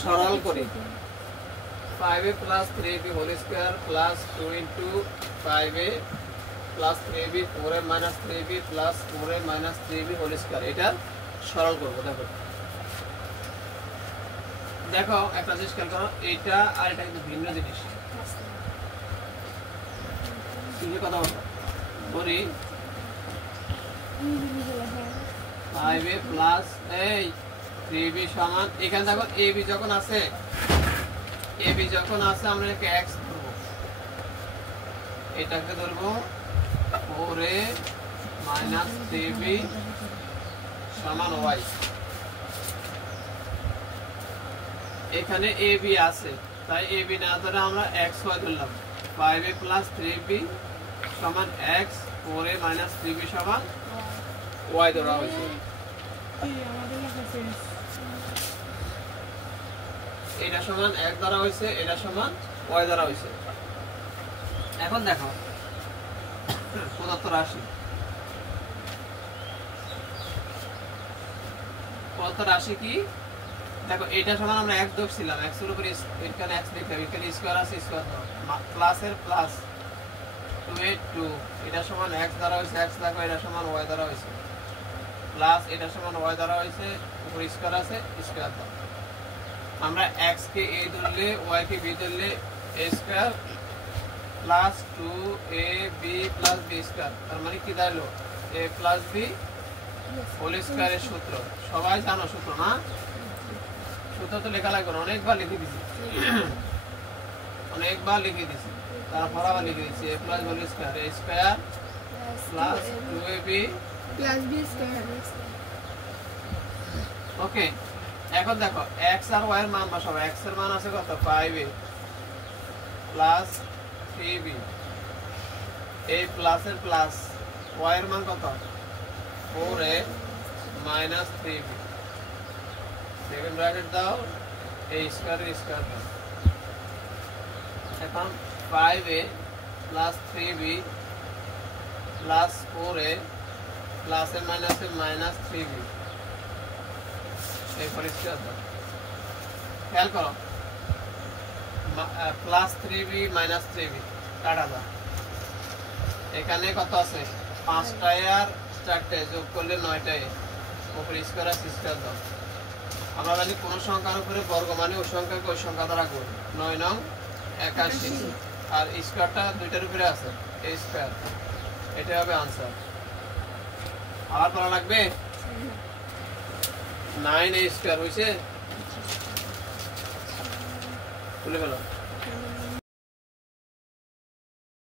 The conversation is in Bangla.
সরল করি 5a plus 3b whole square plus 2 into 5a plus 3b 4a minus 3b plus 4a minus 3b whole square এটা সরল করব দেখো দেখো একটা জিনিস খেয়াল করো এটা আর এটা কিন্তু ভিন্ন জিনিস কি কথা বলি 5a plus এই 3b সমান এখানে দেখো ab যখন আছে আমরা এটাকে x ধরব এটাকে ধরব 4a minus 3b সমান y এখানে ab আছে তাই ab না ধরে আমরা xy ধরলাম 5a plus 3b সমান x 4a minus 3b সমান y ধরা হয়েছে এটা সমান 1 ধরা হয়েছে এটা সমান y ধরা হয়েছে এখন দেখো প্রদত্ত রাশি কি দেখো এটা সমান আমরা x ধরছিলাম x এর উপর এখানে x লিখলাম এখানে স্কয়ার আছে স্কয়ার দাও প্লাসের প্লাস 2 এটা সমান x ধরা হয়েছে x দেখো এটা সমান y ধরা হয়েছে প্লাস এটা সমান y ধরা হয়েছে উপর স্কয়ার আছে স্কয়ার দাও আমরা x কে a ধরলে y কে b ধরলে a square plus 2ab plus b square তার মানে কি দাঁড়ালো a প্লাস b হোল স্কয়ারের সূত্র সবাই জানো সূত্র না সূত্র তো লেখা লাগবে অনেকবার লিখে দিছি তারপর আবার লিখে দিছি a plus whole square a square plus 2ab plus b square okay এখন দেখো x আর y এর মান বসাবো x এর মান আছে কত 5a প্লাস 3b এই প্লাস এর প্লাস y এর মান কত 4a minus 3b second bracket দাও a স্কয়ার দাও এখন 5a plus 3b plus 4a plus a minus 3b এরপর স্কয়ার দাও খেয়াল করো প্লাস 3b মাইনাস 3b কাটা দাও এখানে কত আছে 5টায় আর 4টায় যোগ করলে 9টায় উপরে স্কয়ার আছে স্কয়ার দাও আমরা জানি কোন সংখ্যার উপরে বর্গ মানে ওই সংখ্যাকে ওই সংখ্যা দ্বারা গুণ 9 নং 81 আর স্কয়ারটা দুইটার উপরে আছে a স্কয়ার এটা হবে आंसर আর বলা লাগবে 9a স্কয়ার হইছে খুলে ফেলো